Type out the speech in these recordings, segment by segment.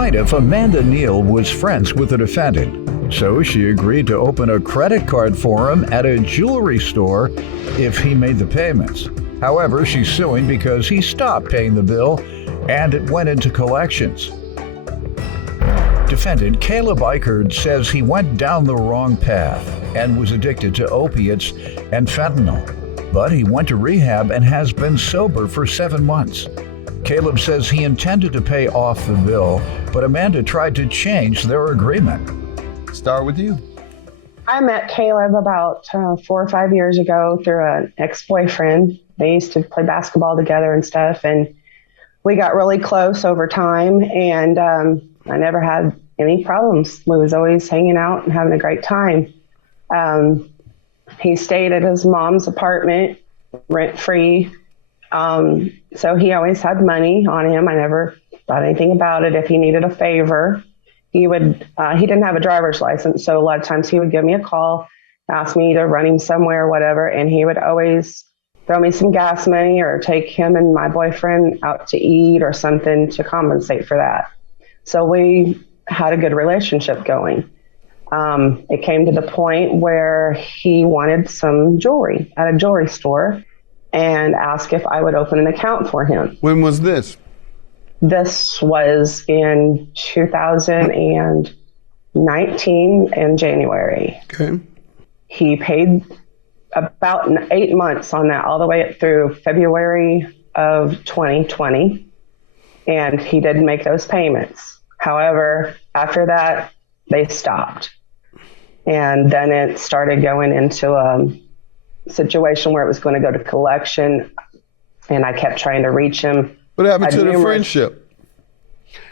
Plaintiff Amanda Neal was friends with the defendant, so she agreed to open a credit card for him at a jewelry store if he made the payments. However, she's suing because he stopped paying the bill and it went into collections. Defendant Caleb Eichard says he went down the wrong path and was addicted to opiates and fentanyl, but he went to rehab and has been sober for 7 months. Caleb says he intended to pay off the bill, but Amanda tried to change their agreement. Start with you. I met Caleb about 4 or 5 years ago through an ex-boyfriend. They used to play basketball together and stuff, and we got really close over time, and I never had any problems. We was always hanging out and having a great time. He stayed at his mom's apartment, rent-free. So he always had money on him. I never thought anything about it. If he needed a favor, he didn't have a driver's license. So a lot of times he would give me a call, ask me to run him somewhere or whatever. And he would always throw me some gas money or take him and my boyfriend out to eat or something to compensate for that. So we had a good relationship going. It came to the point where he wanted some jewelry at a jewelry store and asked if I would open an account for him. When was this? This was in 2019 in January. Okay. He paid about 8 months on that, all the way up through February of 2020, and he didn't make those payments. However, after that, they stopped. And then it started going into a situation where it was going to go to collection, and I kept trying to reach him. What happened to the friendship?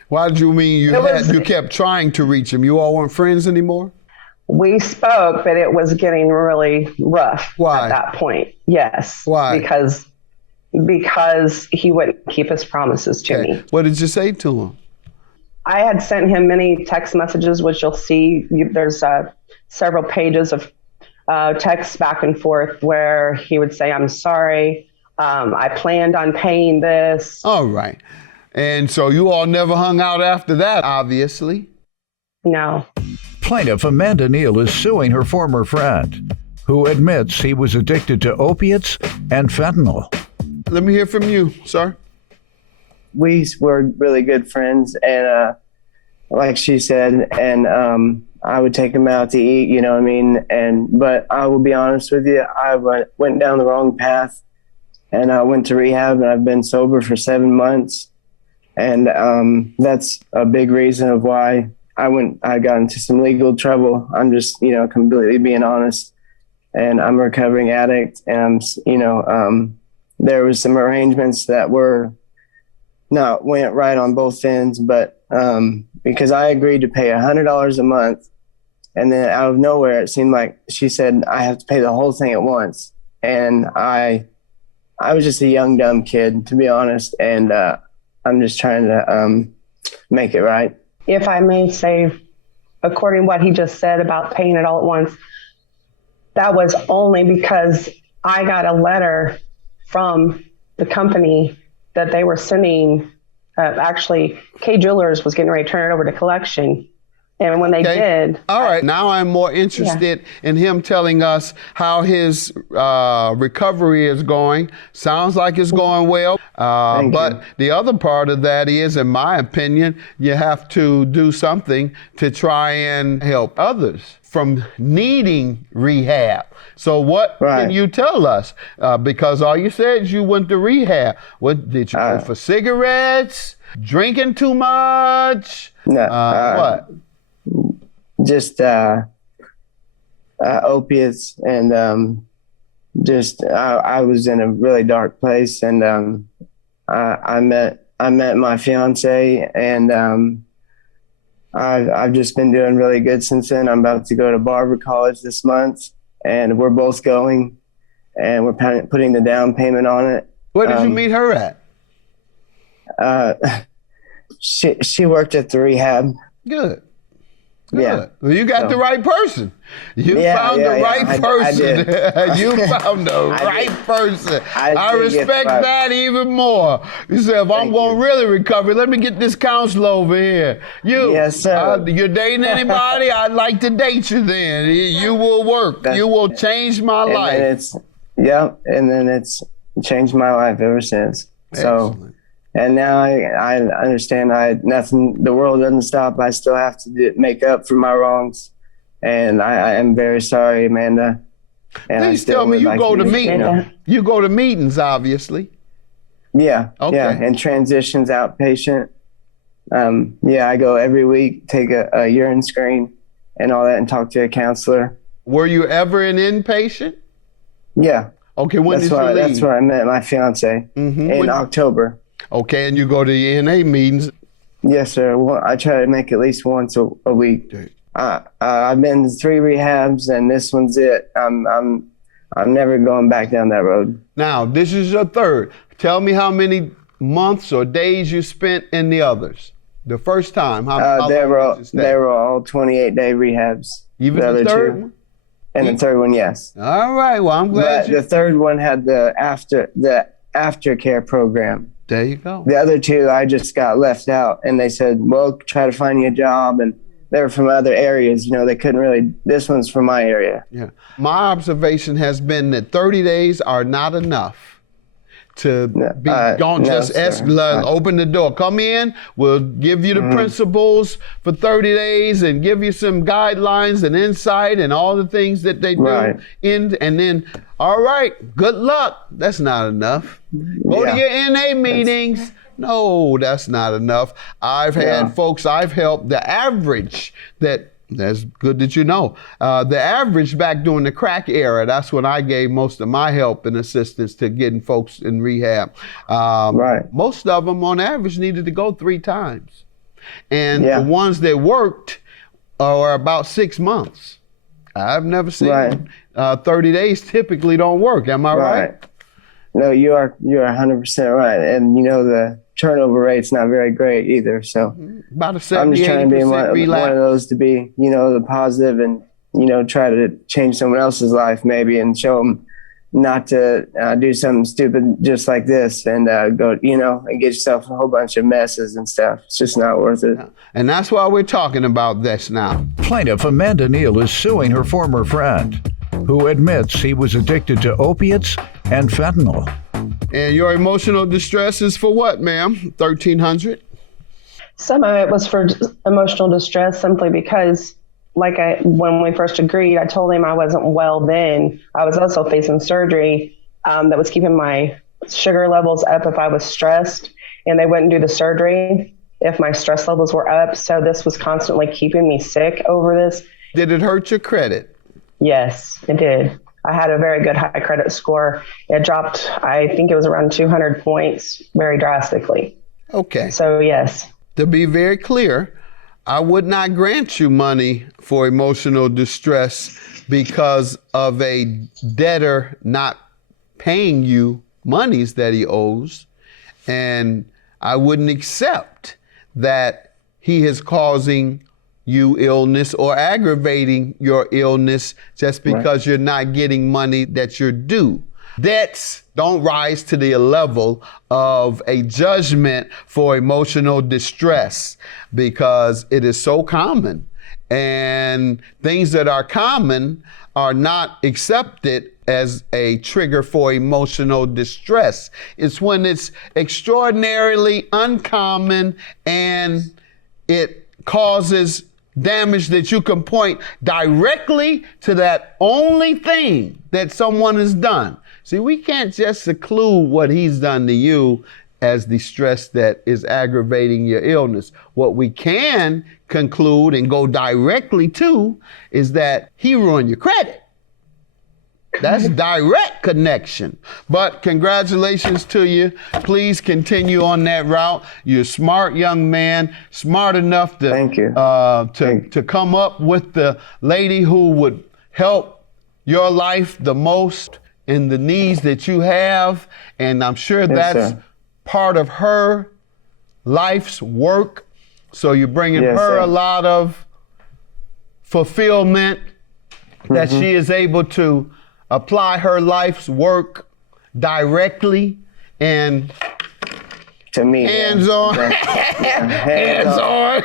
Why did you mean you kept trying to reach him? You all weren't friends anymore? We spoke, but it was getting really rough. Why? At that point. Yes. Why? Because he wouldn't keep his promises to me. What did you say to him? I had sent him many text messages, which you'll see. There's several pages of texts back and forth where he would say, "I'm sorry. I planned on paying this." All right. And so you all never hung out after that, obviously. No. Plaintiff Amanda Neal is suing her former friend, who admits he was addicted to opiates and fentanyl. Let me hear from you, sir. We were really good friends, and like she said, and I would take him out to eat, you know what I mean? But I will be honest with you, I went down the wrong path, and I went to rehab, and I've been sober for 7 months. And that's a big reason of why I got into some legal trouble. I'm just, completely being honest. And I'm a recovering addict, and there was some arrangements that went right on both ends, but because I agreed to pay $100 a month, and then out of nowhere, it seemed like she said I have to pay the whole thing at once. And I was just a young, dumb kid, to be honest. And I'm just trying to make it right. If I may say, according to what he just said about paying it all at once, that was only because I got a letter from the company that they were sending. Actually, K Jewelers was getting ready to turn it over to collection. And when they did. All right. Now I'm more interested in him telling us how his recovery is going. Sounds like it's going well. But the other part of that is, in my opinion, you have to do something to try and help others from needing rehab. So what can you tell us? Because all you said is you went to rehab. What did you go for? Cigarettes? Drinking too much? No. What? Just opiates, and I was in a really dark place, and I met my fiance, and I've just been doing really good since then. I'm about to go to Barber College this month, and we're both going, and we're putting the down payment on it. Where did you meet her at? She worked at the rehab. Good. Yeah. Well, you got the right person. You found the right person. You found the right person. I respect that even more. You said, if I'm going to really recover, let me get this counselor over here. Yes, sir. You're dating anybody? I'd like to date you then. You will work. You will change my life. And then it's changed my life ever since. Excellent. So, and now I understand the world doesn't stop. I still have to make up for my wrongs. And I am very sorry, Amanda. And please tell me you go to meetings. You go to meetings, obviously. Yeah. Okay. Yeah. And transitions outpatient. I go every week, take a urine screen and all that and talk to a counselor. Were you ever an inpatient? Yeah. Okay, when did you leave? That's where I met my fiance in October. Okay, and you go to the ENA meetings? Yes, sir. Well, I try to make at least once a week. I've been to 3 rehabs, and this one's it. I'm never going back down that road. Now, this is your third. Tell me how many months or days you spent in the others. The first time, how they long did you stay? They were all 28-day rehabs. Even the third one? And the third one, yes. All right. Well, I'm glad. But the third one had the aftercare program. There you go. The other 2, I just got left out, and they said, "Well, try to find you a job." And they were from other areas. They couldn't really. This one's from my area. Yeah. My observation has been that 30 days are not enough to be gone. Just open the door. Come in. We'll give you the principles for 30 days and give you some guidelines and insight and all the things that they do. And then, all right, good luck. That's not enough. Go to your NA meetings. No, that's not enough. I've had folks I've helped, the average that's good that you know. The average back during the crack era, that's when I gave most of my help and assistance to getting folks in rehab. Most of them on average needed to go 3 times. And the ones that worked are about 6 months. I've never seen 30 days typically don't work. Am I right? No, you're 100% right. And the turnover rate's not very great either. So about a 70, I'm just trying to be one of those to be, the positive and, try to change someone else's life maybe and show them not to do something stupid just like this and go, and get yourself a whole bunch of messes and stuff. It's just not worth it. And that's why we're talking about this now. Plaintiff Amanda Neal is suing her former friend, who admits he was addicted to opiates and fentanyl. And your emotional distress is for what, ma'am? 1,300? Some of it was for emotional distress simply because, when we first agreed, I told him I wasn't well then. I was also facing surgery that was keeping my sugar levels up if I was stressed, and they wouldn't do the surgery if my stress levels were up. So this was constantly keeping me sick over this. Did it hurt your credit? Yes, it did. I had a very good high credit score. It dropped, I think it was around 200 points very drastically. Okay. So, yes. To be very clear, I would not grant you money for emotional distress because of a debtor not paying you monies that he owes. And I wouldn't accept that he is causing you illness or aggravating your illness just because you're not getting money that you're due. Debts don't rise to the level of a judgment for emotional distress because it is so common. And things that are common are not accepted as a trigger for emotional distress. It's when it's extraordinarily uncommon and it causes damage that you can point directly to that only thing that someone has done. See, we can't just seclude what he's done to you as the stress that is aggravating your illness. What we can conclude and go directly to is that he ruined your credit. That's direct connection. But congratulations to you. Please continue on that route. You're a smart young man, smart enough to Thank you. To come up with the lady who would help your life the most in the needs that you have. And I'm sure that's part of her life's work. So you're bringing her a lot of fulfillment, that she is able to apply her life's work directly and to me. Hands on. Hands on.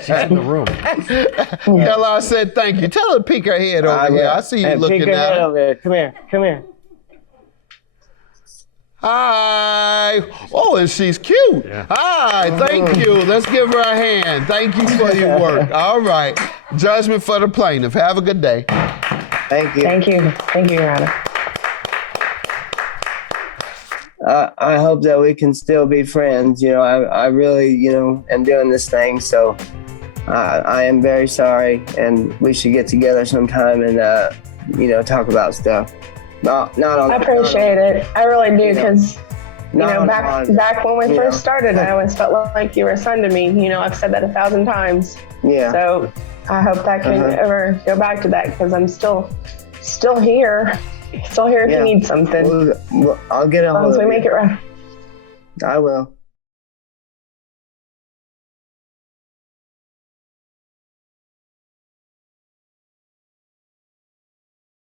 She's in the room. Tell her I said thank you. Tell her to peek her head over here. I see you looking peek her at head her. over here. Come here. Come here. Hi. Oh, and she's cute. Yeah. Hi. Thank you. Let's give her a hand. Thank you for your work. All right. Judgment for the plaintiff. Have a good day. Thank you. Thank you. Thank you, Your Honor. I hope that we can still be friends. You know, I really, you know, am doing this thing. So I am very sorry, and we should get together sometime and, you know, talk about stuff. Not on. I appreciate it. I really do, because you know, back when we first started, I always felt like you were a son to me. You know, I've said that 1,000 times. Yeah. So I hope that can ever go back to that, because I'm still here. Still here if you need something. I'll get a hold of you. As long as we make it right. I will.